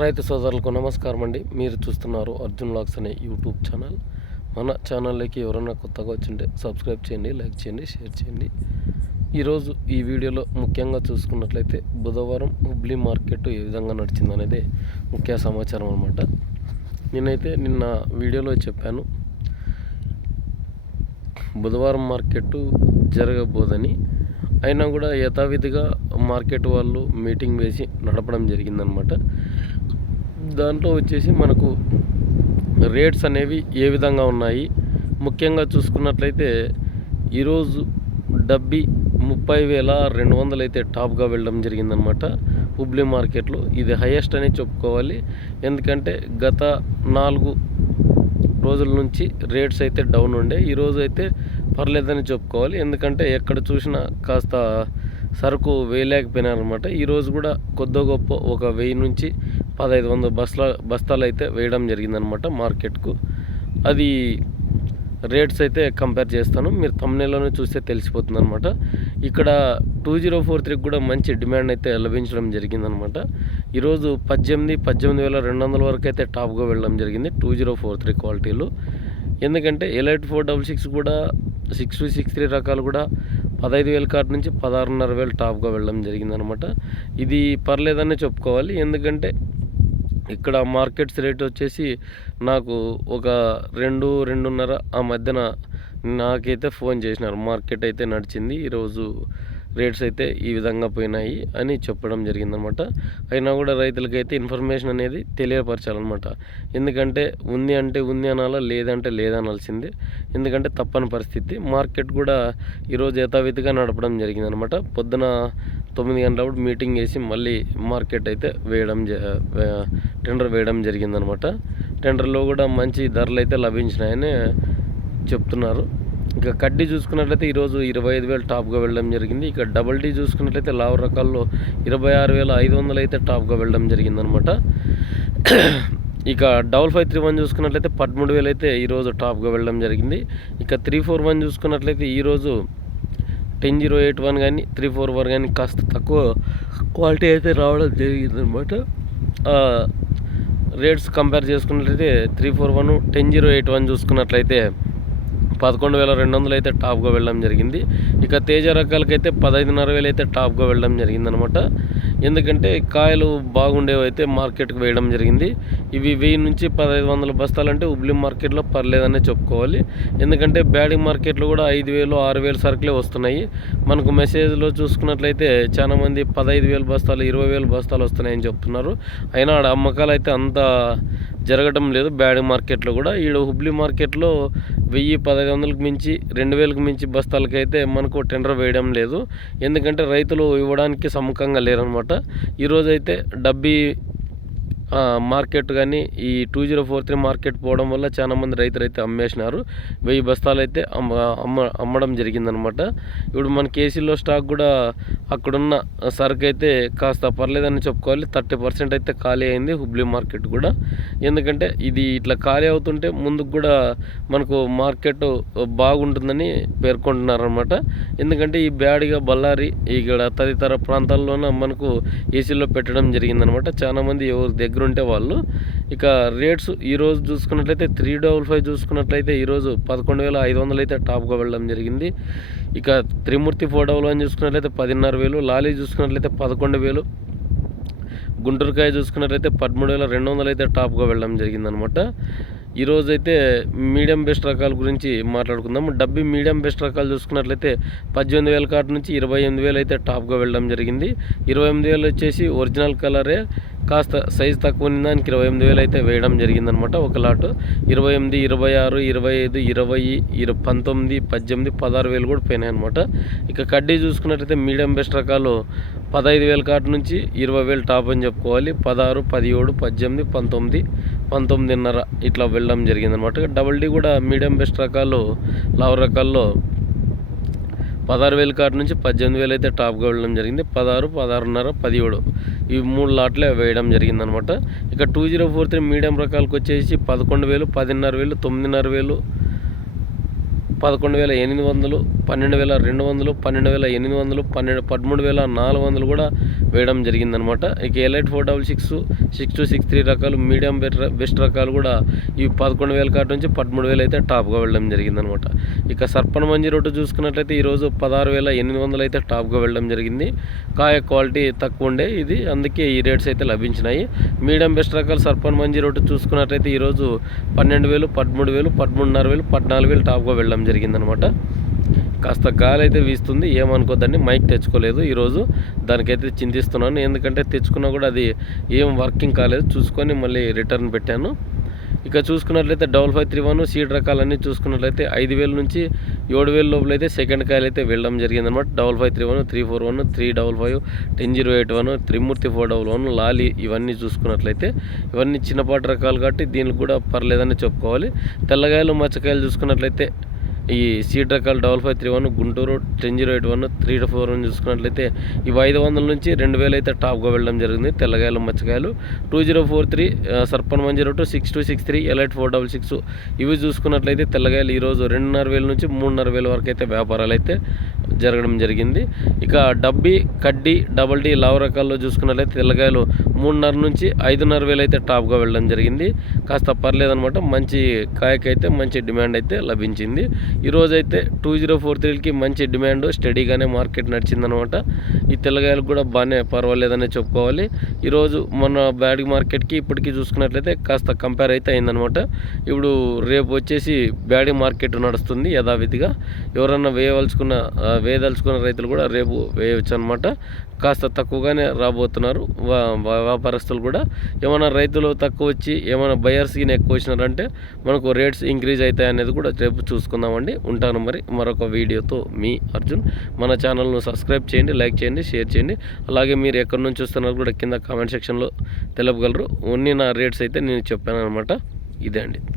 రైతు సోదరులకు నమస్కారం అండి మీరు చూస్తున్నారు అర్జున్ లాక్స్ అనే యూట్యూబ్ ఛానల్. మన ఛానల్లోకి ఎవరైనా కొత్తగా వచ్చింటే సబ్స్క్రైబ్ చేయండి లైక్ చేయండి షేర్ చేయండి. ఈరోజు ఈ వీడియోలో ముఖ్యంగా చూసుకున్నట్లయితే బుధవారం హుబ్లీ మార్కెట్ ఏ విధంగా నడిచింది అనేది ముఖ్య సమాచారం అనమాట నేనైతే నిన్న వీడియోలో చెప్పాను. బుధవారం మార్కెట్ జరగబోదని అయినా కూడా యథావిధిగా మార్కెట్ వాళ్ళు మీటింగ్ వేసి నడపడం జరిగిందనమాట దాంట్లో వచ్చేసి మనకు రేట్స్ అనేవి ఏ విధంగా ఉన్నాయి? ముఖ్యంగా చూసుకున్నట్లయితే ఈరోజు డబ్బి ముప్పై వేల రెండు వందలు అయితే టాప్గా వెళ్ళడం జరిగిందనమాట హుబ్లీ మార్కెట్లో ఇది హయ్యెస్ట్ అని చెప్పుకోవాలి. ఎందుకంటే గత నాలుగు రోజుల నుంచి రేట్స్ అయితే డౌన్ ఉండే. ఈరోజు అయితే పర్లేదని చెప్పుకోవాలి. ఎందుకంటే ఎక్కడ చూసినా కాస్త సరుకు వేయలేకపోయినారనమాట ఈరోజు కూడా కొద్ది గొప్ప ఒక వెయ్యి నుంచి పదహైదు వందల బస్ల బస్తాలు అయితే వేయడం జరిగిందనమాట మార్కెట్కు. అది రేట్స్ అయితే కంపేర్ చేస్తాను. మీరు తమ్నేలోనే చూస్తే తెలిసిపోతుంది అనమాట ఇక్కడ టూ జీరో ఫోర్ త్రీకి కూడా మంచి డిమాండ్ అయితే లభించడం జరిగిందనమాట ఈరోజు పద్దెనిమిది పద్దెనిమిది వేల రెండు వందల వరకు అయితే టాప్గా వెళ్ళడం జరిగింది టూ జీరో ఫోర్ త్రీ క్వాలిటీలు. ఎందుకంటే ఎలైట్ ఫోర్ డబల్ సిక్స్ కూడా సిక్స్ టూ సిక్స్ త్రీ రకాలు కూడా పదహైదు వేల కార్డు నుంచి పదహారున్నర వేలు టాప్గా వెళ్ళడం జరిగిందనమాట ఇది పర్లేదనే చెప్పుకోవాలి. ఎందుకంటే ఇక్కడ మార్కెట్స్ రేట్ వచ్చేసి నాకు ఒక రెండు రెండున్నర ఆ మధ్యన నాకైతే ఫోన్ చేసినారు. మార్కెట్ అయితే నడిచింది. ఈరోజు రేట్స్ అయితే ఈ విధంగా పోయినాయి అని చెప్పడం జరిగిందనమాట. అయినా కూడా రైతులకైతే ఇన్ఫర్మేషన్ అనేది తెలియపరచాలన్నమాట. ఎందుకంటే ఉంది అంటే ఉంది అనాలా లేదంటే లేదనాల్సిందే. ఎందుకంటే తప్పని పరిస్థితి. మార్కెట్ కూడా ఈరోజు యథావిధిగా నడపడం జరిగిందనమాట. పొద్దున తొమ్మిది గంటలప్పుడు మీటింగ్ చేసి మళ్ళీ మార్కెట్ అయితే వేయడం టెండర్ వేయడం జరిగిందనమాట. టెండర్లో కూడా మంచి ధరలు అయితే లభించినాయని చెప్తున్నారు. ఇక కడ్డీ చూసుకున్నట్లయితే ఈరోజు ఇరవై ఐదు వేలు టాప్గా వెళ్ళడం జరిగింది. ఇక డబల్ డీ చూసుకున్నట్లయితే లావు రకాల్లో ఇరవై ఆరు వేల ఐదు వందలు అయితే టాప్గా వెళ్ళడం జరిగిందనమాట. ఇక డబల్ ఫైవ్ త్రీ వన్ చూసుకున్నట్లయితే పదమూడు వేలు అయితే ఈరోజు టాప్గా వెళ్ళడం జరిగింది. ఇక త్రీ ఫోర్ వన్ చూసుకున్నట్లయితే ఈరోజు టెన్ జీరో ఎయిట్ వన్ కానీ త్రీ ఫోర్ వన్ కానీ కాస్త తక్కువ క్వాలిటీ అయితే రావడం జరిగిందనమాట. రేట్స్ కంపేర్ చేసుకున్నట్లయితే three four one ten zero eight one చూసుకున్నట్లయితే పదకొండు వేల రెండు వందలు అయితే టాప్గా వెళ్ళడం జరిగింది. ఇక తేజ రకాలకైతే పదహైదున్నర వేలు అయితే టాప్గా వెళ్ళడం జరిగిందనమాట. ఎందుకంటే కాయలు బాగుండేవి అయితే మార్కెట్కి వేయడం జరిగింది. ఇవి వెయ్యి నుంచి పదహైదు వందల బస్తాలంటే ఉబ్లి మార్కెట్లో పర్లేదనే చెప్పుకోవాలి. ఎందుకంటే బ్యాడింగ్ మార్కెట్లో కూడా ఐదు వేలు ఆరు వేలు సరుకులే వస్తున్నాయి. మనకు మెసేజ్లో చూసుకున్నట్లయితే చాలామంది పదహైదు వేలు బస్తాలు ఇరవై వేలు బస్తాలు వస్తున్నాయని చెప్తున్నారు. అయినా ఆడ అమ్మకాలు అయితే అంత జరగడం లేదు. బ్యాడ్ మార్కెట్లో కూడా. ఈడ హుబ్లీ మార్కెట్లో వెయ్యి పదహైదు వందలకు మించి రెండు వేలకు మించి బస్తాలకైతే మనకు టెండర్ వేయడం లేదు. ఎందుకంటే రైతులు ఇవ్వడానికి సముఖంగా లేరనమాట. ఈరోజైతే డబ్బీ మార్కెట్ కానీ ఈ two zero four three market పోవడం వల్ల చాలామంది రైతులు అయితే అమ్మేసినారు. వెయ్యి బస్తాలు అయితే అమ్మ అమ్మ అమ్మడం జరిగిందనమాట ఇప్పుడు మన కేసీలో స్టాక్ కూడా అక్కడున్న సరుకు అయితే కాస్త పర్లేదని చెప్పుకోవాలి. థర్టీ పర్సెంట్ అయితే ఖాళీ అయింది హుబ్లీ మార్కెట్ కూడా. ఎందుకంటే ఇది ఇట్లా ఖాళీ అవుతుంటే ముందుకు కూడా మనకు మార్కెట్ బాగుంటుందని పేర్కొంటున్నారనమాట ఎందుకంటే ఈ బ్యాడ్గా బళ్ళారి ఇక్కడ తదితర ప్రాంతాల్లోన మనకు ఏసీలో పెట్టడం జరిగిందనమాట చాలామంది ఎవరి దగ్గర ఉంటే వాళ్ళు. ఇక రేట్స్ ఈరోజు చూసుకున్నట్లయితే త్రీ డబల్ ఫైవ్ చూసుకున్నట్లయితే ఈరోజు పదకొండు వేల ఐదు వందలు అయితే టాప్గా వెళ్ళడం జరిగింది. ఇక త్రిమూర్తి ఫోర్ డబల్ వన్ చూసుకున్నట్లయితే పదిన్నర వేలు లాలీ చూసుకున్నట్లయితే పదకొండు వేలు గుంటూరుకాయ చూసుకున్నట్లయితే పదమూడు వేల రెండు వందలు అయితే టాప్గా వెళ్ళడం జరిగిందనమాట. ఈరోజు అయితే మీడియం బెస్ట్ రకాల గురించి మాట్లాడుకుందాము. డబ్బి మీడియం బెస్ట్ రకాలు చూసుకున్నట్లయితే పద్దెనిమిది వేల కాటు నుంచి ఇరవై ఎనిమిది వేలు అయితే టాప్గా వెళ్ళడం జరిగింది. ఇరవై ఎనిమిది వేలు వచ్చేసి ఒరిజినల్ కలరే కాస్త సైజ్ తక్కువ ఉన్న దానికి ఇరవై ఎనిమిది వేలు అయితే వేయడం జరిగిందనమాట ఒక లాటు. ఇరవై ఎనిమిది ఇరవై ఆరు ఇరవై ఐదు ఇరవై ఇరవై పంతొమ్మిది పద్దెనిమిది పదహారు వేలు కూడా పోయినాయి అనమాట ఇక కడ్డీ చూసుకున్నట్టయితే మీడియం బెస్ట్ రకాలు పదహైదు వేల కాటు నుంచి ఇరవై వేలు టాప్ అని చెప్పుకోవాలి. పదహారు పదిహేడు పద్దెనిమిది పంతొమ్మిది పంతొమ్మిదిన్నర ఇట్లా వెళ్ళడం జరిగిందనమాట. డబల్ డీ కూడా మీడియం బెస్ట్ రకాలు లావు రకాల్లో పదహారు వేల కాటి నుంచి పద్దెనిమిది వేలు అయితే టాప్గా వెళ్ళడం జరిగింది. పదహారు పదహారున్నర పదిహేడు. ఈ మూడు లాట్లే వేయడం జరిగిందనమాట. ఇక two zero four three medium రకాలకు వచ్చేసి పదకొండు వేలు పదిన్నర వేలు తొమ్మిదిన్నర వేలు పదకొండు వేల ఎనిమిది వందలు పన్నెండు వేల రెండు వందలు పన్నెండు వేల ఎనిమిది వందలు పన్నెండు పదమూడు వేల నాలుగు వందలు కూడా వేయడం జరిగిందనమాట ఇక elite four double six six two six three రకాలు మీడియం బెటర్ బెస్ట్ రకాలు కూడా ఈ పదకొండు వేల కాటు నుంచి పదమూడు వేలు అయితే టాప్గా వెళ్ళడం జరిగిందనమాట ఇక సర్పణ మంజీ రోడ్డు చూసుకున్నట్లయితే ఈరోజు పదహారు వేల ఎనిమిది వందలు అయితే టాప్గా వెళ్ళడం జరిగింది. కాయ క్వాలిటీ తక్కువ ఉండే ఇది అందుకే ఈ రేట్స్ అయితే లభించినాయి. మీడియం బెస్ట్ రకాలు సర్పణ మంజీ రోడ్డు చూసుకున్నట్లయితే ఈరోజు పన్నెండు వేలు పదమూడు వేలు పదమూడున్నర వేలు పద్నాలుగు వేలు టాప్గా వెళ్ళడం జరిగిందనమాట కాస్త గాలి అయితే వీస్తుంది ఏమనుకోద్దండి మైక్ తెచ్చుకోలేదు. ఈరోజు దానికైతే చింతిస్తున్నాను. ఎందుకంటే తెచ్చుకున్నా కూడా అది ఏం వర్కింగ్ కాలేదు. చూసుకొని మళ్ళీ రిటర్న్ పెట్టాను. ఇక చూసుకున్నట్లయితే double five three one seed రకాలన్నీ చూసుకున్నట్లయితే ఐదు వేల నుంచి ఏడు వేల లోపల అయితే సెకండ్ కాయలు అయితే వెళ్ళడం జరిగింది అనమాట double five three one three four one three double five ten zero eight one త్రిమూర్తి ఫోర్ డబల్ వన్ లాలి ఇవన్నీ చూసుకున్నట్లయితే ఇవన్నీ చిన్నపాటి రకాలు కాబట్టి దీనికి కూడా పర్లేదని చెప్పుకోవాలి. తెల్లగాయలు మచ్చకాయలు చూసుకున్నట్లయితే ఈ సీట్ రకాలు double five three one Guntur ten zero eight one three four one చూసుకున్నట్లయితే ఇవి ఐదు వందల నుంచి రెండు వేలు అయితే టాప్గా వెళ్ళడం జరిగింది. తెల్లగాయలు మచ్చకాయలు two zero four three సర్పన్ one zero two six two six three elite four double six. ఇవి చూసుకున్నట్లయితే తెల్లగాయలు ఈరోజు రెండున్నర వేల నుంచి మూడున్నర వేల వరకు అయితే వ్యాపారాలు అయితే జరగడం జరిగింది. ఇక డబ్బి కడ్డీ డబల్ డీ లావు రకాల్లో చూసుకున్నట్లయితే తెల్లగాయలు మూడున్నర నుంచి ఐదున్నర వేలు అయితే టాప్గా వెళ్ళడం జరిగింది. కాస్త పర్లేదనమాట మంచి కాయకైతే మంచి డిమాండ్ అయితే లభించింది. ఈరోజు అయితే టూ జీరో ఫోర్ త్రీకి మంచి డిమాండ్ స్టడీగానే మార్కెట్ నడిచిందనమాట. ఈ తెల్లగాయలకు కూడా బాగానే పర్వాలేదనే చెప్పుకోవాలి. ఈరోజు మన బ్యాడ్ మార్కెట్కి ఇప్పటికీ చూసుకున్నట్లయితే కాస్త కంపేర్ అయితే అయిందనమాట. ఇప్పుడు రేపు వచ్చేసి బ్యాడ్ మార్కెట్ నడుస్తుంది యథావిధిగా. ఎవరన్నా వేయవలసుకున్న వేయదలుచుకున్న రైతులు కూడా రేపు వేయవచ్చు అనమాట కాస్త తక్కువగానే రాబోతున్నారు వ్యాపారస్తులు కూడా. ఏమైనా రైతులు తక్కువ వచ్చి ఏమైనా బయర్స్కి ఎక్కువ వచ్చినారంటే మనకు రేట్స్ ఇంక్రీజ్ అవుతాయి అనేది కూడా రేపు చూసుకుందామండి. ఉంటాను మరి. మరొక వీడియోతో మీ అర్జున్. మన ఛానల్ను సబ్స్క్రైబ్ చేయండి లైక్ చేయండి షేర్ చేయండి. అలాగే మీరు ఎక్కడి నుంచి చూస్తున్నారు కూడా కింద కామెంట్ సెక్షన్లో తెలపగలరు. ఓన్లీ నా రేట్స్ అయితే నేను చెప్పాను అనమాట ఇదే అండి.